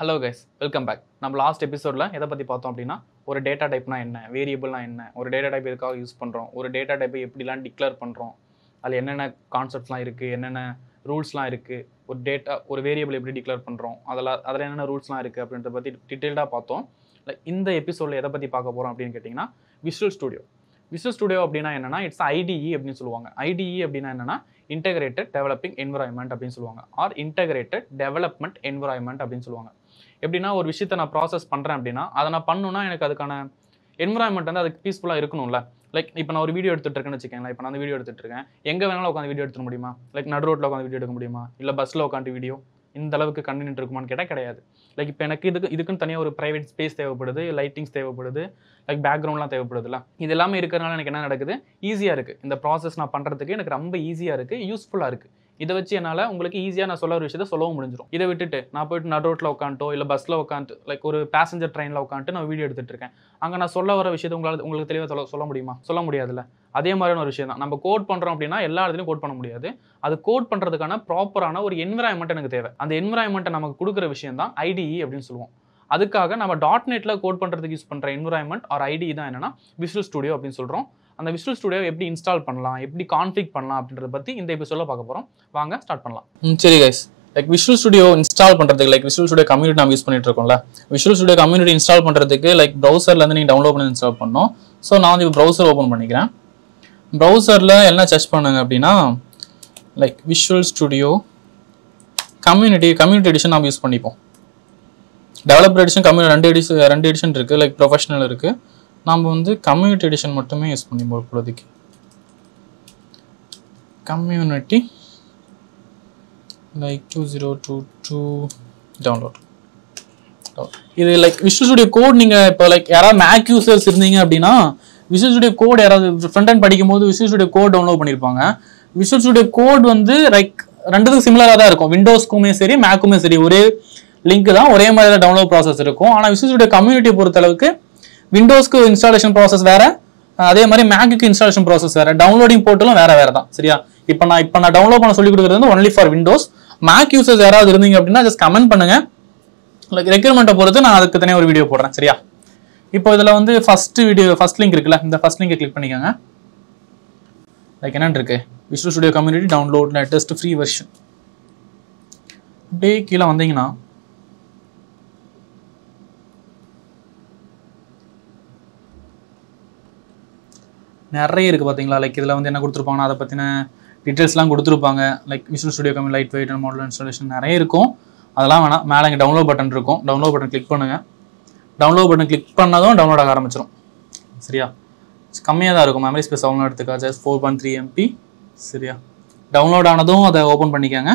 Hello guys, welcome back. நம்ம last எபிசோடில் எதை பற்றி பார்த்தோம் அப்படின்னா, ஒரு டேட்டா டைப்னா என்ன, வேரியபிள்னா என்ன, ஒரு டேட்டா டைப் எதுக்காக யூஸ் பண்ணுறோம், ஒரு டேட்டா டைப்பை எப்படிலாம் டிக்ளேர் பண்ணுறோம், அதில் என்னென்ன கான்செப்ட்ஸ்லாம் இருக்குது, என்னென்ன ரூல்ஸ்லாம் இருக்குது, ஒரு வேரியபிள் எப்படி டிக்ளேர் பண்ணுறோம், அதில் என்னென்ன ரூல்ஸ்லாம் இருக்குது அப்படின்றத பற்றி டீட்டெயில்டாக பார்த்தோம். இந்த எபிசோடில் எதை பற்றி பார்க்க போகிறோம் அப்படின்னு கேட்டிங்கன்னா, விஷுவல் ஸ்டுடியோ அப்படின்னா என்னன்னா, இட்ஸ் ஐடிஇ அப்படின்னு சொல்லுவாங்க. ஐடிஇ அப்படின்னா என்னன்னா, இன்டகிரேட்டட் டெவலப்பிங் என்விரான்மெண்ட் அப்படின்னு சொல்லுவாங்க, ஆர் இன்டகிரேட்டட் டெவலப்மெண்ட் என்விரான்மெண்ட் அப்படின்னு சொல்லுவாங்க. எப்படின்னா, ஒரு விஷயத்தை நான் ப்ராசஸ் பண்ணுறேன் அப்படின்னா, அதை நான் பண்ணணும்னா எனக்கு அதுக்கான என்விரான்மெண்ட் வந்து அதுக்கு பீஸ்ஃபுல்லாக இருக்கணும்ல. இப்போ நான் ஒரு வீடியோ எடுத்துகிட்டு இருக்கேன்னு வச்சுக்கோங்களேன். இப்போ நான் அந்த வீடியோ எடுத்துகிட்டு இருக்கேன், எங்கே வேணாலும் உட்காந்து வீடியோ எடுத்துக்க முடியுமா? நடு ரோட்டில் உட்காந்து வீடியோ எடுக்க முடியுமா? இல்லை பஸ்ஸில் உட்காந்து வீடியோ இந்த அளவுக்கு கன்வீனியன்ட் இருக்குமான்னு கேட்டால் கிடையாது. இப்போ எனக்கு இதுக்குன்னு தனியாக ஒரு ப்ரைவேட் ஸ்பேஸ் தேவைப்படுது, லைட்டிங்ஸ் தேவைப்படுது, பேக்ரவுண்ட்லாம் தேவைப்படுதுல்ல. இது எல்லாமே இருக்கிறனால எனக்கு என்ன நடக்குது, ஈஸியாக இருக்குது. இந்த ப்ராசஸ் நான் பண்ணுறதுக்கு எனக்கு ரொம்ப ஈஸியாக இருக்குது, யூஸ்ஃபுல்லாக இருக்குது. இதை வச்சு என்னால் உங்களுக்கு ஈஸியாக நான் சொல்ல ஒரு விஷயத்தை சொல்லவும் முடிஞ்சிடும். இதை விட்டுட்டு நான் போயிட்டு நடு ரோட்டில் உட்காந்துட்டோ இல்லை பஸ்ஸில் உட்காந்துட்டு ஒரு பேசஞ்சர் ட்ரெயினில் உட்காந்துட்டு நான் வீடியோ எடுத்துகிட்டு இருக்கேன். அங்கே நான் சொல்ல வர விஷயத்தை உங்களுக்கு தெளிவாக சொல்ல முடியுமா? சொல்ல முடியாதுல்ல. அதே மாதிரியான ஒரு விஷயம் தான். நம்ம கோட் பண்ணுறோம் அப்படின்னா எல்லா இடத்துலையும் கோட் பண்ண முடியாது. அது கோட் பண்ணுறதுக்கான ப்ராப்பரான ஒரு என்விரான்மெண்ட் எனக்கு தேவை. அந்த என்விரான்மெண்ட்டை நமக்கு கொடுக்குற விஷயம் தான் ஐடிஇ அப்படின்னு சொல்லுவோம். அதுக்காக நம்ம .NETல கோட் பண்ணுறதுக்கு யூஸ் பண்ணுற என்விரான்மெண்ட் ஆர் ஐடிஇ தான் என்னன்னா விஷுவல் ஸ்டுடியோ அப்படின்னு சொல்கிறோம். அந்த விஷுவல் ஸ்டுடியோ எப்படி இன்ஸ்டால் பண்ணலாம், எப்படி கான்ஃபிக் பண்ணலாம் அப்படின்றத பற்றி இந்த எபிசோட்ல பார்க்க போகிறோம். வாங்க ஸ்டார்ட் பண்ணலாம். சரி கைஸ், விஷுவல் ஸ்டுடியோ இன்ஸ்டால் பண்ணுறதுக்கு விஷுவல் ஸ்டுடியோ கம்யூனிட்டி நம்ம யூஸ் பண்ணிட்டு இருக்கோம்ல. விஷுவல் ஸ்டுடியோ கம்யூனிட்டி இன்ஸ்டால் பண்ணுறதுக்கு ப்ரௌசர்லேருந்து நீங்கள் டவுன்லோட் பண்ணி இன்ஸ்டால் பண்ணணும். ஸோ நான் வந்து இப்போ ப்ரௌசர் ஓப்பன் பண்ணிக்கிறேன். ப்ரௌசரில் என்ன சர்ச் பண்ணுங்க அப்படின்னா, விஷுவல் ஸ்டுடியோ கம்யூனிட்டி எடிஷன் நம்ம யூஸ் பண்ணிப்போம். டெவலப்பர் எடிஷன் ரெண்டு எடிஷன் இருக்குது. ப்ரொஃபஷனல் இருக்குது. நாம் வந்து கம்யூனிட்டி எடிஷன் மட்டுமே யூஸ் பண்ணிப்போம் இப்போதைக்கு. Community 2022 download. இது விஷுவல் ஸ்டுடியோ கோட் நீங்கள் இப்போ யாராவது மேக் யூசர்ஸ் இருந்தீங்க அப்படின்னா, விஷுவல் ஸ்டுடியோ கோட் யாராவது ஃப்ரண்ட் அண்ட் படிக்கும்போது விஷுவல் ஸ்டுடியோ கோட் டவுன்லோட் பண்ணியிருப்பாங்க. விஷுவல் ஸ்டுடியோ கோட் வந்து ரெண்டுத்துக்கும் சிமிலராக தான் இருக்கும். விண்டோஸ்க்குமே சரி மேக்குமே சரி ஒரே லிங்க் தான், ஒரே மாதிரி தான் டவுன்லோட் ப்ராசஸ் இருக்கும். ஆனால் விஷுவல் ஸ்டுடியோ கம்யூனிட்டி பொறுத்தளவுக்கு விண்டோஸ்க்கு இன்ஸ்டாலேஷன் ப்ராசஸ் வேற, அதே மாதிரி மேக்குக்கு இன்ஸ்டாலேஷன் ப்ராசஸ் வேற, டவுன்லோடிங் போர்ட்டலும் வேற தான். சரியா? இப்போ நான் டவுன்லோட் பண்ண சொல்லி கொடுக்குறது வந்து only for Windows. Mac users யாராவது இருந்தீங்க அப்படின்னா ஜஸ்ட் கமெண்ட் பண்ணுங்க. ரெக்யர்மெண்ட்டை பொறுத்து நான் அதுக்கு தனியாக ஒரு வீடியோ போடுறேன். சரியா? இப்போ இதில் வந்து ஃபர்ஸ்ட் லிங்க் இருக்குல்ல, இந்த ஃபர்ஸ்ட் லிங்கை கிளிக் பண்ணிக்கோங்க. என்னன்னு இருக்கு, visual studio community download latest free version. அப்படியே கீழே வந்தீங்கன்னா நிறைய இருக்குது பார்த்தீங்களா. இதில் வந்து என்ன கொடுத்துருப்பாங்கன்னா அதை பற்றின டீட்டெயில்ஸ்லாம் கொடுத்துருப்பாங்க. விஷுவல் ஸ்டுடியோ கம்மி light weight and model installation நிறைய இருக்கும். அதெல்லாம் வேணாம். மேலே இங்கே டவுன்லோட் பட்டன் இருக்கும். டவுன்லோட் பட்டன் கிளிக் பண்ணுங்கள். டவுன்லோட் பட்டன் கிளிக் பண்ணதும் டவுன்லோட் ஆக ஆரம்பிச்சிடும். சரியா? கம்மியாக தான் இருக்கும். மெமரி ஸ்பேஸ் டவுன்லோட் எடுத்துக்கா, ஜஸ்ட் 4.3 MB. சரியா? டவுன்லோட் ஆனதும் அதை ஓப்பன் பண்ணிக்கோங்க.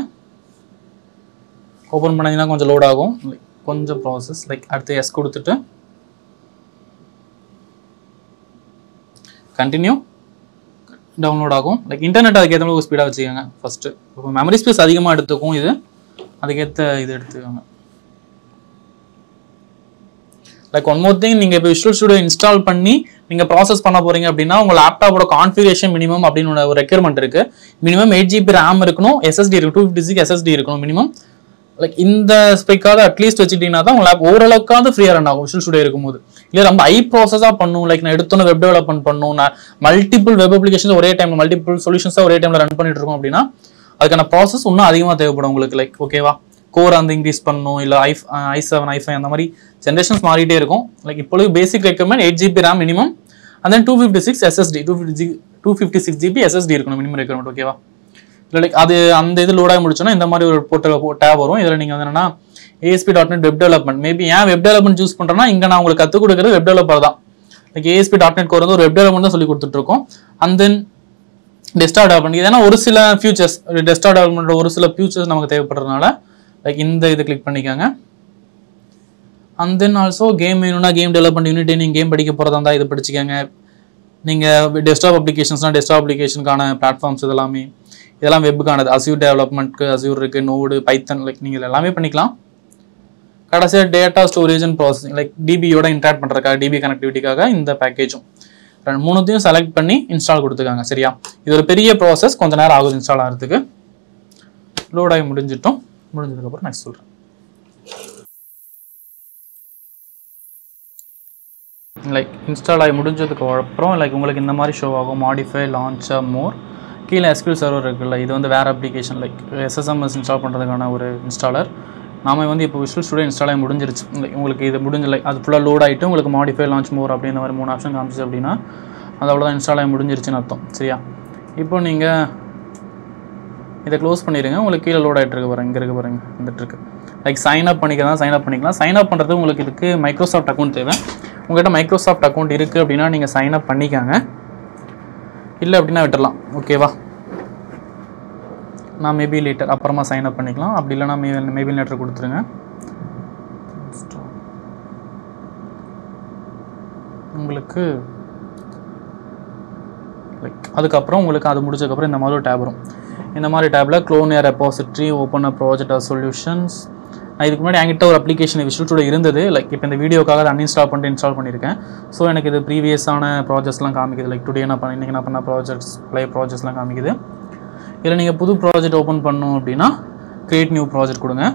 ஓப்பன் பண்ணிங்கன்னா கொஞ்சம் லோட் ஆகும், கொஞ்சம் ப்ராசஸ். அடுத்து எஸ் கொடுத்துட்டு கண்டினியூ. டவுன்லோட் ஆகும். இன்டர்நெட் அதுக்கேற்ற மாதிரி ஸ்பீடாக வச்சுக்கோங்க. ஃபஸ்ட்டு இப்போ மெமரி ஸ்பேஸ் அதிகமாக எடுத்துக்கும், இது அதுக்கேற்ற இது எடுத்துக்கோங்க. ஒன் மோர் திங், நீங்கள் இப்போ விஷுவல் ஸ்டுடியோ இன்ஸ்டால் பண்ணி நீங்கள் ப்ராசஸ் பண்ண போகிறீங்க அப்படின்னா உங்கள் லேப்டாப்போட கான்ஃபிகரேஷன் மினிமம் அப்படின்னு ஒரு ரெக்யர்மெண்ட் இருக்குது. மினிமம் 8 GB RAM இருக்கணும், SSD இருக்கும், 256 SSD இருக்கணும் மினிமம். இந்த ஸ்பெக்காவது அட்லீஸ்ட் வச்சுக்கிட்டீங்கன்னா தான் உங்கள் லேப் ஓரளவுக்காவது ஃப்ரீயாக ரன் ஆகும் விஷுவல் ஸ்டுடியோ இருக்கும்போது. இல்லை ரொம்ப ஹை ப்ராசஸாக பண்ணும், நான் எடுத்தோன்னு வெப் டெவலப்மெண்ட் பண்ணும், நான் மல்டிபிள் வெப் அப்ளிகேஷன்ஸ் ஒரே டைமில் மல்டிபிள் சொல்யூஷன்ஸாக ஒரே டைமில் ரன் பண்ணிட்டு இருக்கோம் அப்படின்னா அதுக்கான ப்ராசஸ் இன்னும் அதிகமாக தேவைப்படும் உங்களுக்கு. ஓகேவா? கோர் அந்த இன்க்ரீஸ் பண்ணணும், இல்லை i7 i5 அந்த மாதிரி ஜென்ரேஷன்ஸ் மாறிட்டே இருக்கும். இப்போது basic requirement 8 GB RAM minimum, and then 256 GB SSD இருக்கணும் மினிமம் ரெக்யர்மெண்ட். ஓகேவா? அது அந்த இது லோடாக முடிச்சோன்னா இந்த மாதிரி ஒரு போர்ட்டல் டேப் வரும். இதில் நீங்கள் வந்து என்னன்னா ASP.NET வெப் டெவலப்மெண்ட், மேபி ஏன் வெப் டெவலப்மெண்ட் சூஸ் பண்ணுறேன்னா இங்கே நான் உங்களுக்கு கற்றுக் கொடுக்குறது வெப் டெவலப்பர் தான். ASP.NET கோர் வந்து ஒரு வெப் டெவலப்மெண்ட் தான் சொல்லி கொடுத்துட்ருக்கோம். அண்ட் தென் டெஸ்க்டாப் டெவலப்மெண்ட், ஏன்னா ஒரு சில ஃபியூச்சர்ஸ் டெஸ்க்டாப் டெவலப்மெண்ட் ஒரு சில ஃபியூச்சர்ஸ் நமக்கு தேவைப்படுறதுனால இந்த இது கிளிக் பண்ணிக்கோங்க. அண்ட் தென் ஆல்சோ கேம் வேணும்னா கேம் டெவலப்மெண்ட் யூனிட், நீங்கள் கேம் படிக்க போகிறதா இருந்தால் இதை படிச்சுக்கோங்க. நீங்கள் டெஸ்க்டாப் அப்ளிகேஷன்ஸ்னால் டெஸ்க்டாப் அப்ளிகேஷனுக்கான பிளாட்ஃபார்ம்ஸ் இதெல்லாம் வெப்புக்கானது. அஸ்யூர் டெவலப்மெண்ட்க்கு அஸ்யூர் இருக்குது, நோடு, பைத்தன், நீங்கள் எல்லாமே பண்ணிக்கலாம். கடைசியாக டேட்டா ஸ்டோரேஜ் அண்ட் ப்ராசஸிங் டிபியோட இன்டராக்ட் பண்ணுறதுக்காக, டிபி கனெக்டிவிட்டிக்காக இந்த பேக்கேஜும் மூணுத்தையும் செலக்ட் பண்ணி இன்ஸ்டால் கொடுத்துக்காங்க. சரியா? இது ஒரு பெரிய ப்ராசஸ், கொஞ்சம் நேரம் ஆகுது இன்ஸ்டால் ஆகிறதுக்கு. லோட் ஆகி முடிஞ்சதுக்கப்புறம் நெக்ஸ்ட் சொல்கிறேன். லைக் இன்ஸ்டால் ஆகி முடிஞ்சதுக்கு அப்புறம் லைக் உங்களுக்கு இந்த மாதிரி ஷோ ஆகும். மாடிஃபை லான்ச் மோர் கீழே SQL சர்வர் இருக்குல்ல, இது வந்து வேறு அப்ளிகேஷன் லைக் SSMS இன்ஸ்டால் பண்ணுறதுக்கான ஒரு இன்ஸ்டாலர். நாம வந்து இப்போ விஷுவல் ஸ்டுடியோ இன்ஸ்டால் ஆகி முடிஞ்சிருச்சு. உங்களுக்கு இது முடிஞ்ச லைக் அது ஃபுல்லாக லோட் ஆகிட்டு உங்களுக்கு மாடிஃபை லான்ச் மோர் அப்படின்ற மாதிரி 3 ஆப்ஷன் காமிச்சிச்சு அப்படின்னா அது அவ்வளோதான் இன்ஸ்டால் ஆகி முடிஞ்சிருச்சுன்னு அர்த்தம். சரியா? இப்போ நீங்கள் இதை க்ளோஸ் பண்ணிடுங்க. உங்களுக்கு கீழே லோட் ஆகிட்டு இருக்கு பாருங்க, இங்கே இருக்க பாருங்க, வந்துட்டுருக்கு. லைக் சைன் அப் பண்ணிக்கலாம், சைன் அப் பண்ணிக்கலாம். சைன் அப் பண்ணுறது உங்களுக்கு இதுக்கு மைக்ரோசாஃப்ட் அக்கௌண்ட் தேவை. உங்கள்கிட்ட மைக்ரோசாஃப்ட் அக்கௌண்ட் இருக்குது அப்படின்னா நீங்கள் சைன் அப் பண்ணிக்காங்க, இல்லை அப்படின்னா விட்டுடலாம். ஓகேவா? நான் மேபி லேட்டர் அப்புறமா சைன் அப் பண்ணிக்கலாம். அப்படி இல்லைனா மேபி லேட்டர் கொடுத்துருங்க. உங்களுக்கு லைக் அதுக்கப்புறம் உங்களுக்கு அது முடிச்சதுக்கப்புறம் இந்த மாதிரி ஒரு டேப் வரும். இந்த மாதிரி டேப்பில் clone a repository, open a project or solutions. இதுக்கு முன்னாடி என்கிட்ட ஒரு அப்ளிகேஷன் விஷுவல் ஸ்டுடியோ இருந்தது. லைக் இப்போ இந்த வீடியோக்காக அதை அன்இன்ஸ்டால் பண்ணிட்டு இன்ஸ்டால் பண்ணியிருக்கேன். ஸோ எனக்கு இது ப்ரீவியஸான ப்ராஜெக்ட்ஸ்லாம் காமிக்குது. லைக் டுடே நான் இன்றைக்கி நான் பண்ண ப்ராஜெக்ட்ஸ்லாம் காமிக்குது. இல்லை நீங்கள் புது ப்ராஜெக்ட் ஓப்பன் பண்ணணும் அப்படின்னா கிரியேட் நியூ ப்ராஜெக்ட் கொடுங்க.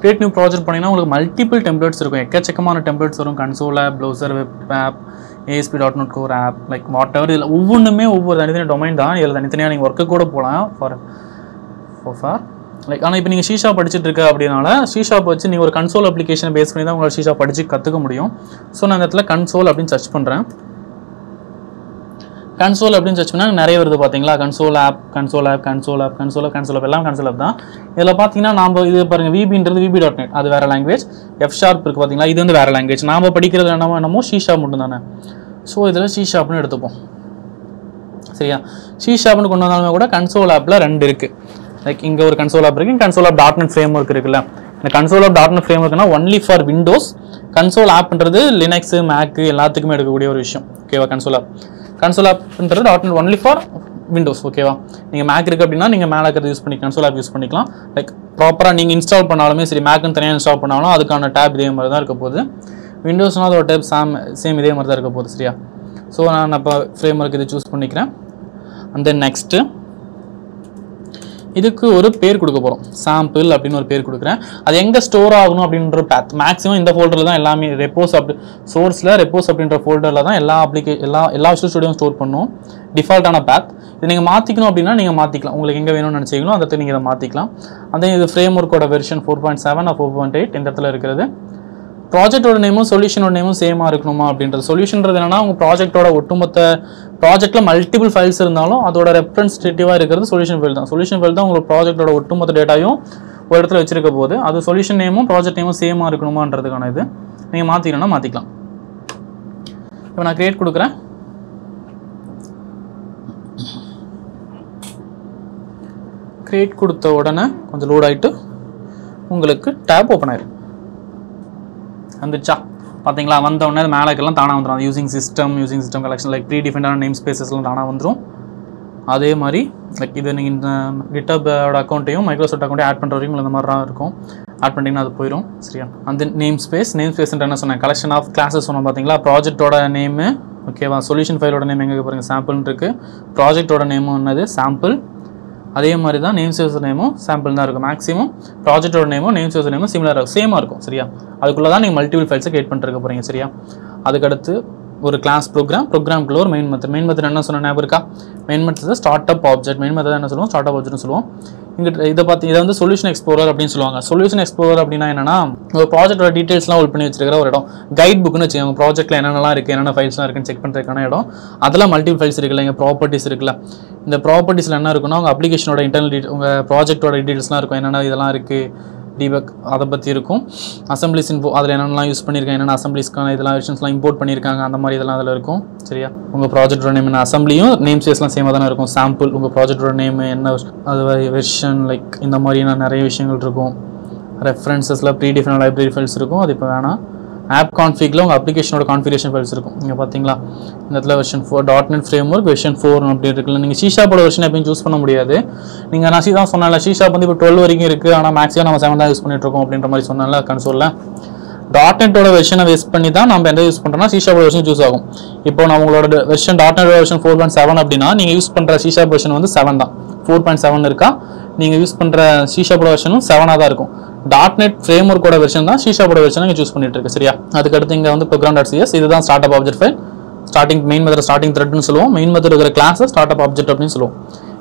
கிரியேட் நியூ ப்ராஜெக்ட் பண்ணிங்கன்னா உங்களுக்கு மல்டிபிள் டெம்ப்ளேட்ஸ் இருக்கும். எக்கச்சக்கமான டெம்ப்ளேட்ஸ் வரும். Console app, browser, web app, ASP.NET Core app, like whatever. இதில் ஒவ்வொன்றுமே ஒவ்வொரு தனித்தனி டொமைன் தான். இதில் தனித்தனியாக நீங்கள் ஒர்க்கு கூட போகலாம் ஃபார் லைக். ஆனால் இப்போ நீங்கள் ஷீஷா படிச்சுட்டு இருக்க அப்படின்னால ஷீஷாப் வச்சு நீங்கள் ஒரு கன்சோல் அப்ளிகேஷனை பேஸ் பண்ணி தான் உங்களை ஷீஷா படித்து கற்றுக்க முடியும். ஸோ நான் இந்த இடத்துல கன்சோல் அப்படின்னு சர்ச் பண்ணுறேன். கன்சோல் அப்படின்னு சர்ச் பண்ணால் நிறைய வருது பார்த்தீங்களா? கன்சோல் ஆப் எல்லாம் கன்சோல் ஆப் தான். இதில் பார்த்தீங்கன்னா நாம் இது பாருங்கள், VBன்றது VB.NET, அது வேறு லாங்குவேஜ். F# இருக்குது பார்த்தீங்களா, இது வந்து வேறு லாங்குவேஜ். நாம் படிக்கிறது என்னமோ ஷீஷாப் மட்டும் தானே. ஸோ இதில் ஷீஷாப்னு எடுத்துப்போம். சரியா? ஷீஷாப்னு கொண்டு வந்தாலும் கூட கன்சோல் ஆப்பில் 2 இருக்குது. லைக் இங்கே ஒரு கன்சோல் ஆப் இருக்குது, கன்சோல் ஆப் .NET ஃப்ரேம்வொர்க் இருக்குல்ல. இந்த கன்சோல் ஆப் .NET ஃப்ரேம்வொர்க்னா ஒன்லி ஃபார் விண்டோஸ். கன்சோல் ஆப்ன்றது லினக்ஸு, மேக்கு எல்லாத்துக்குமே எடுக்கக்கூடிய ஒரு விஷயம். ஓகேவா? கன்சோல் ஆப்ன்றது .NET ஒன்லி ஃபார் விண்டோஸ். ஓகேவா? நீங்கள் மேக் இருக்குது அப்படின்னா நீங்கள் மேலே இருக்கிறது யூஸ் பண்ணி கன்சோல் ஆப் யூஸ் பண்ணிக்கலாம். லைக் ப்ராப்பராக நீங்கள் இன்ஸ்டால் பண்ணாலுமே சரி, மேக்குன்னு தனியாக இன்ஸ்டால் பண்ணாலும் அதுக்கான டேப் இதே மாதிரி தான் இருக்க போகுது. விண்டோஸ்னால் அதோட டேப் சேம் இதே மாதிரி தான் இருக்க போகுது. சரியா? ஸோ நான் இப்போ ஃப்ரேம்வொர்க் இது சூஸ் பண்ணிக்கிறேன். அண்ட் தென் நெக்ஸ்ட்டு இதுக்கு ஒரு பேர் கொடுக்க போகிறோம். சாம்பிள் அப்படின்னு ஒரு பேர் கொடுக்குறேன். அது எங்கே ஸ்டோர் ஆகணும் அப்படின்ற பேத் மேக்ஸிமம் இந்த ஃபோல்டரில் தான் எல்லாமே ரெப்போஸ் சோர்ஸில் ரெப்போஸ் அப்படின்ற ஃபோல்டரில் தான் எல்லா விஷுவல் ஸ்டுடியோவும் ஸ்டோர் பண்ணும். டிஃபால்ட்டான பேத். இது நீங்கள் மாற்றிக்கணும் அப்படின்னா நீங்கள் மாற்றிக்கலாம். உங்களுக்கு எங்கே வேணும்னு நினச்சிங்களோ அந்த இடத்துல நீங்கள் இதை மாற்றிக்கலாம். அதே இது ஃப்ரேம்வொர்க்கோட வெர்ஷன் 4.7 or 4.8 இந்த இடத்துல இருக்கிறது. ப்ராஜெக்டோட நேமும் சொல்யூஷனோட நேமும் சேமாக இருக்கணுமா அப்படின்றது. சொல்யூஷன்றது என்னன்னா உங்கள் ப்ராஜெக்டோட ஒட்டுமொத்த ப்ராஜெக்ட்டில் மல்டிபிள் ஃபைல்ஸ் இருந்தாலும் அதோட ரெப்ரசன்டேட்டிவாக இருக்கிறது சொல்யூஷன் ஃபைல் தான். சொல்யூஷன் ஃபைல் தான் உங்களுக்கு ப்ராஜெக்டோட ஒட்டுமொத்த டேட்டாவையும் ஒரு இடத்துல வச்சிருக்க போது அது சொல்யூஷன் நேமும் ப்ராஜெக்ட் நேமும் சேமாக இருக்கணுமான்றதுக்கான இது நீங்கள் மாற்றிக்கணும்னா மாற்றிக்கலாம். இப்போ நான் கிரியேட் கொடுக்குறேன். கிரியேட் கொடுத்த உடனே கொஞ்சம் லோட் ஆகிட்டு உங்களுக்கு டேப் ஓப்பன் ஆயிடும். வந்துச்சா? பார்த்தீங்களா? வந்தோடனே அது மேலேக்கெல்லாம் தானாக வந்துடும். அது யூசிங் சிஸ்டம் கலெக்ஷன் லைக் ப்ரீ டிஃபைன்டான நேம் ஸ்பேசஸ்லாம் தானாக வந்துடும். அதே மாதிரி லைக் இது நீங்கள் இந்த கிட்டபோட அக்கௌண்ட்டையும் மைக்ரோசாஃப்ட் அக்கௌண்ட்டையும் ஆட் பண்ணுற வரைக்கும் இந்த மாதிரி தான் இருக்கும். ஆட் பண்ணிங்கன்னா அது போயிடும். சரியா? அந்த நேம் ஸ்பேஸ்ன்ற என்ன சொன்னேன், கலெக்ஷன் ஆஃப் கிளாஸஸ் சொன்னோம் பார்த்தீங்களா? ப்ராஜெக்டோட நேமு, ஓகேவா? சொல்யூஷன் ஃபைலோட நேம் எங்கே பாருங்கள், சாம்பிள்னு இருக்குது. ப்ராஜெக்டோட நேமும் என்னது, சாம்பிள். அதே மாதிரி தான் நேம் சேவர்ஸ் நேமும் சாம்பிள் தான் இருக்கும். மேக்ஸிமம் ப்ராஜெக்டோட நேமும் நேம் சேவர்ஸ் நேமும் சேமாக இருக்கும். சரியா? அதுக்குள்ளே தான் நீங்கள் மல்டிபிள் ஃபைல்ஸை கிரியேட் பண்ணிருக்க போகிறீங்க. சரியா? அதுக்கடுத்து ஒரு கிளாஸ் ப்ரோக்ராம்குள்ள ஒரு மெயின் மெத்தட் என்ன சொன்ன ஞாபகம் இருக்கா? Main method start up object. Main method என்ன சொல்லுவோம், ஸ்டார்ட் அப் ஆப்ஜெக்ட்னு சொல்லுவோம். இங்கே இதை வந்து சொல்யூஷன் எக்ஸ்ப்ளோரர் அப்படின்னு சொல்லுவாங்க. சொல்யூஷன் எக்ஸ்ப்ளோரர் அப்படின்னா என்னன்னா ஒரு ப்ராஜெக்டோட டீட்டெயில்ஸ்லாம் ஹோல்ட் பண்ணி வச்சிருக்கிற ஒரு இடம். கைட் புக்னு வச்சுக்கோங்க. ப்ராஜெக்ட்டில் என்னென்னலாம் இருக்குது, என்னென்ன ஃபைல்ஸ்லாம் இருக்குன்னு செக் பண்ணுறதுக்கான இடம். அதெல்லாம் மல்டிபிள் ஃபைல்ஸ் இருக்குல்ல. இங்கே ப்ராப்பர்ட்டிஸ் இருக்குல்ல. இந்த ப்ராப்பர்ட்டிஸில் என்ன இருக்குன்னா உங்கள் அப்ளிகேஷனோட இன்டர்னல் உங்கள் ப்ராஜெக்டோட டீட்டெயில்ஸ்லாம் இருக்கும். என்னென்ன இதெல்லாம் இருக்குது, டிபக் அதை பற்றி இருக்கும். அசம்பிளிஸ் இன்ஃபோ, அதில் என்னென்னலாம் யூஸ் பண்ணியிருக்காங்க, என்னென்ன அசம்பிளிஸ்க்கான இதெல்லாம் வெர்ஷன்ஸ்லாம் இம்போர்ட் பண்ணியிருக்காங்க, அந்த மாதிரி இதெல்லாம் அதில் இருக்கும். சரியா? உங்கள் ப்ராஜெக்டோட நேம் என்ன, அசம்பிளியும் நேம் ஸ்பேஸ்லாம் சேமாக தானே இருக்கும். சாம்பிள் உங்கள் ப்ராஜெக்டோட நேம் என்ன, அது வெர்ஷன் லைக் இந்த மாதிரியான நிறைய விஷயங்கள் இருக்கும். ரெஃபரன்சஸில் ப்ரீ டிஃபைன் லைப்ரரி ஃபைல்ஸ் இருக்கும். அது இப்போ வேணாம். ஆப் கான்ஃபிகில் உங்கள் அப்ளிகேஷனோட கான்ஃபிகரேஷன் ஃபைல்ஸ் இருக்கும். இங்கே பார்த்தீங்களா இந்த இடத்துல வெர்ஷன் 4 .NET ஃப்ரேம்வொர்க் வெர்ஷன் 4 அப்படி இருக்குல்ல. நீங்கள் ஷீஷாப்போட வெர்ஷன் எப்பயும் சூஸ் பண்ண முடியாது. நீங்கள் நான் தான் சொன்னால ஷீஷாப் வந்து இப்போ 12 வரைக்கும் இருக்குது. ஆனால் மேக்ஸிமம் நம்ம 7 தான் யூஸ் பண்ணிட்டு இருக்கோம் அப்படின்ற மாதிரி சொன்னால கன்சோலில். .NET வெர்ஷனை வேஸ்ட் பண்ணி தான் நம்ம எந்த யூஸ் பண்ணுறோம்னா ஷீஷாப்போட வெர்ஷன் யூஸ் ஆகும். இப்போ நான் உங்களோட வெர்ஷன் .NET வெர்ஷன் 4.7 அப்படின்னா நீங்கள் யூஸ் பண்ணுற ஷீஷாப் வெர்ஷன் வந்து 7 தான். 4.7 இருக்கா, நீங்கள் யூஸ் பண்ணுற ஷீஷாப்போட வெர்ஷனும் 7ஆக தான் இருக்கும். .NET framework ஓட வெர்ஷன் தான் C# ஓட வெர்ஷன் இங்க சூஸ் பண்ணிட்டு இருக்கு சரியா. அதுக்கு அடுத்து இங்க வந்து program.cs இதுதான் start up object file. Starting main method starting த்ரெட்னு சொல்லுவோம். மெயின் மெத்தட் இருக்கிற கிளாஸ் ஸ்டார்ட் அப் ஆப்ஜெக்ட் அப்படின்னு சொல்லுவோம்.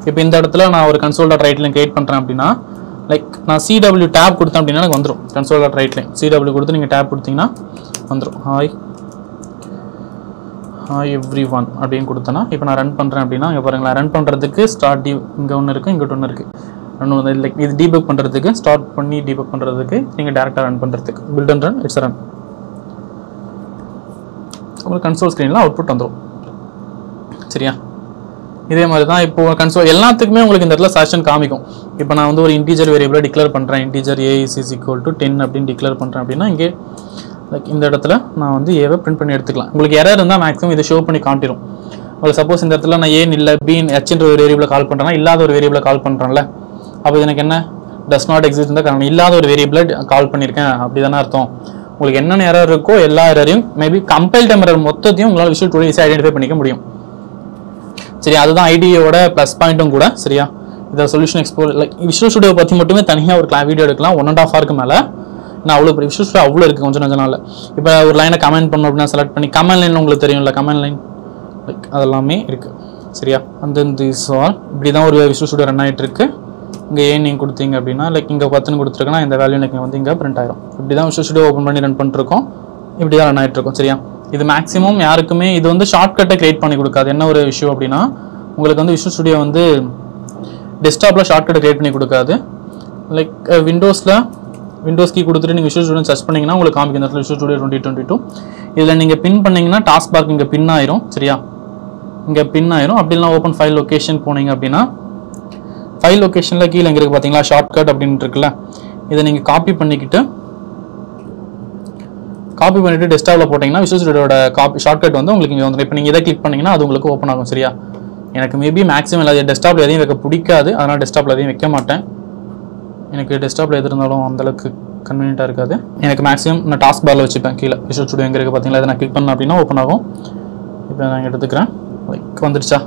இப்போ இந்த இடத்துல நான் ஒரு console.write லைன் கிரியேட் பண்றேன் அப்படின்னா லைக் நான் CW tab கொடுத்தேன் அப்படின்னா எனக்கு வந்துரும். console.write லைன் CW கொடுத்து நீங்க tab கொடுத்தீங்கன்னா வந்துரும். hi everyone அப்படின்னு கொடுத்தனா இப்போ நான் ரன் பண்றேன் அப்படின்னா இங்க பாருங்க ரன் பண்றதுக்கு ஸ்டார்ட் இங்க ஒன்னு இருக்கு இங்க ஒன்னு இருக்கு. ரன் வந்து லைக் இது டீபக் பண்றதுக்கு ஸ்டார்ட் பண்ணி டீபக் பண்றதுக்கு நீங்க டைரக்டா ரன் பண்றதுக்கு build and run it's run. உங்களுக்கு கன்சோல் ஸ்கிரீன்ல அவுட்புட் வந்துரும் சரியா. இதே மாதிரி தான் இப்போ கன்சோல் எல்லாத்துக்குமே உங்களுக்கு இந்த இடத்துல சஜஷன் காமிக்கும். இப்போ நான் வந்து ஒரு இன்டிஜர் வேரியபிளை டிக்ளேர் பண்றேன். Integer a is equal to 10 அப்படின்னு டிக்ளேர் பண்றேன் அப்படின்னா இங்கே லைக் இந்த இடத்துல நான் வந்து ஏவை பிரிண்ட் பண்ணி எடுத்துக்கலாம். உங்களுக்கு எரர் இருந்தால் மேக்ஸிமம் இதை ஷோ பண்ணி காட்டிடும். உங்களுக்கு சப்போஸ் இந்த இடத்துல நான் ஏன் இல்லை பீன் ஹெச்ன்ற ஒரு வேரியபிளை கால் பண்ணுறேன்னா இல்லாத ஒரு வேரியபிளை கால் பண்ணுறேன்ல அப்போ எனக்கு என்ன டஸ் நாட் எக்ஸிஸ்ட் இருந்தால் காரணம் இல்லாத ஒரு வேரியபிளை கால் பண்ணியிருக்கேன் அப்படி தானே அர்த்தம். உங்களுக்கு என்னென்ன எரர் இருக்கோ எல்லா எரரையும் மேபி கம்பைல் டைம் எரர் மொத்தத்தையும் உங்களால் விஷுவல் ஸ்டுடியோ ஈஸியாக ஐடென்டிஃபை பண்ணிக்க முடியும் சரி. அதுதான் ஐடியோட ப்ளஸ் பாயிண்ட்டும் கூட சரியா. இதை solution explore like visual studio பற்றி மட்டுமே தனியாக ஒரு வீடியோ எடுக்கலாம் 1.5 hours மேலே. நான் அவ்வளோ விஷுவல் ஸ்டுடியோ அவ்வளோ இருக்குது கொஞ்சம் நாள். இப்போ ஒரு லைனை கமெண்ட் பண்ணணும் அப்படின்னா செலக்ட் பண்ணி கமெண்ட் லைன் உங்களுக்கு தெரியும்ல கமெண்ட் லைன் லைக் அதெல்லாமே இருக்குது சரியா. அந்த இப்படி தான் ஒரு விஷுவல் ஸ்டுடியோ ரன் ஆகிட்டு இருக்கு. இங்கே ஏன் நீங்கள் கொடுத்தீங்க அப்படின்னா லைக் இங்கே 10 கொடுத்துருக்கேன்னா இந்த வேல்யூ எனக்கு வந்து இங்கே பிரிண்ட் ஆயிரும். இப்படி தான் விஷுவல் ஸ்டுடியோ ஓப்பன் பண்ணி ரன் பண்ணிருக்கோம். இப்படி தான் ரன் ஆகிட்டு இருக்கோம் சரியா. இது மேக்ஸிமம் யாருக்குமே இது வந்து ஷார்ட்கட்டை கிரியேட் பண்ணி கொடுக்காது. என்ன ஒரு விஷயம் அப்படின்னா உங்களுக்கு வந்து விஷுவல் ஸ்டுடியோ வந்து டெஸ்க்டாப்பில் ஷார்ட்கட்டை கிரியேட் பண்ணி கொடுக்காது. லைக் விண்டோஸ் கீ கொடுத்துட்டு நீங்கள் விஷுவல் ஸ்டுடியோ சர்ச் பண்ணிங்கன்னா உங்களுக்கு காமிக்கும் இந்த இடத்துல விஷுவல் ஸ்டுடியோ 2022 இதில் நீங்கள் பின் பண்ணிங்கன்னா டாஸ்க் பார்க் இங்கே பின் ஆயிரும் சரியா. இங்கே பின் ஆயிரும். அப்படிலாம் ஓப்பன் ஃபைல் லொக்கேஷன் போனீங்க அப்படின்னா ஃபைல் லொக்கேஷனில் கீழே இங்கே இருக்குது பார்த்தீங்களா ஷார்ட்கட் அப்படின்னு இருக்குல்ல இதை நீங்கள் காப்பி பண்ணிவிட்டு டெஸ்க்டாப்பில் போட்டிங்கன்னா விஷுவல் ஸ்டுடியோட ஷார்ட்கட் வந்து உங்களுக்கு இங்கே வந்துடும். இப்போ நீங்கள் இதை கிளிக் பண்ணிங்கன்னா அது உங்களுக்கு ஓப்பன் ஆகும் சரியா. எனக்கு மேபி மேக்ஸிமம் எல்லாத்தையும் டெஸ்க்டாப்பில் எதையும் வைக்க பிடிக்காது. அதனால் டெஸ்க்டாப்பில் எதையும் வைக்க மாட்டேன். எனக்கு டெஸ்க்டாப்பில் எது இருந்தாலும் அந்தளவுக்கு கன்வீனியண்ட்டாக இருக்காது. எனக்கு மேக்ஸிமம் நான் டாஸ்க் பாரில் வச்சுப்பேன் கீழே விஷுவல் ஸ்டுடியோ எங்கே இருக்குது பார்த்தீங்களா இதை நான் கிளிக் பண்ணேன் அப்படின்னா ஓப்பன் ஆகும். இப்போ நான் எடுத்துக்கிறேன் லைக் வந்துடுச்சா.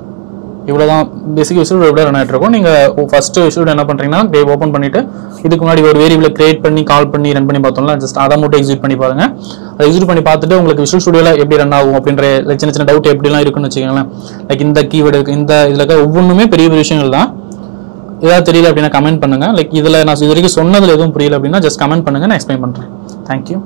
இவ்வளோ தான் பேசிக் விஷுவல் ஸ்டுடியோ ரன் ஆகிட்டு இருக்கும். நீங்கள் ஃபஸ்ட்டு விஷுவல் ஸ்டுடியோ என்ன பண்ணுறீங்கன்னா டேவ் ஓப்பன் பண்ணிவிட்டு இதுக்கு முன்னாடி ஒரு வேரியபிளை கிரியேட் பண்ணி கால் பண்ணி ரன் பண்ணி பார்த்தோம்ல ஜஸ்ட் அதை மட்டும் எக்ஸிக்யூட் பண்ணி பாருங்க. அதை எக்ஸிக்யூட் பண்ணி பார்த்துட்டு உங்களுக்கு விஷுவல் ஸ்டுடியோவில் எப்படி ரன் ஆகும் அப்படின்ற சின்ன சின்ன டவுட் எப்படிலாம் இருக்குன்னு வச்சுக்கோங்களேன். லைக் இந்த கீவேர்டு இந்த இதில் இருக்க ஒவ்வொன்றுமே பெரிய விஷயங்கள் தான். ஏதாவது தெரியல அப்படின்னா கமெண்ட் பண்ணுங்கள். லைக் இதில் நான் இது வரைக்கும் சொன்னதில் எதுவும் புரியல அப்படின்னா ஜஸ்ட் கமெண்ட் பண்ணுங்கள் நான் எக்ஸ்பிளைன் பண்ணுறேன். தேங்க்யூ.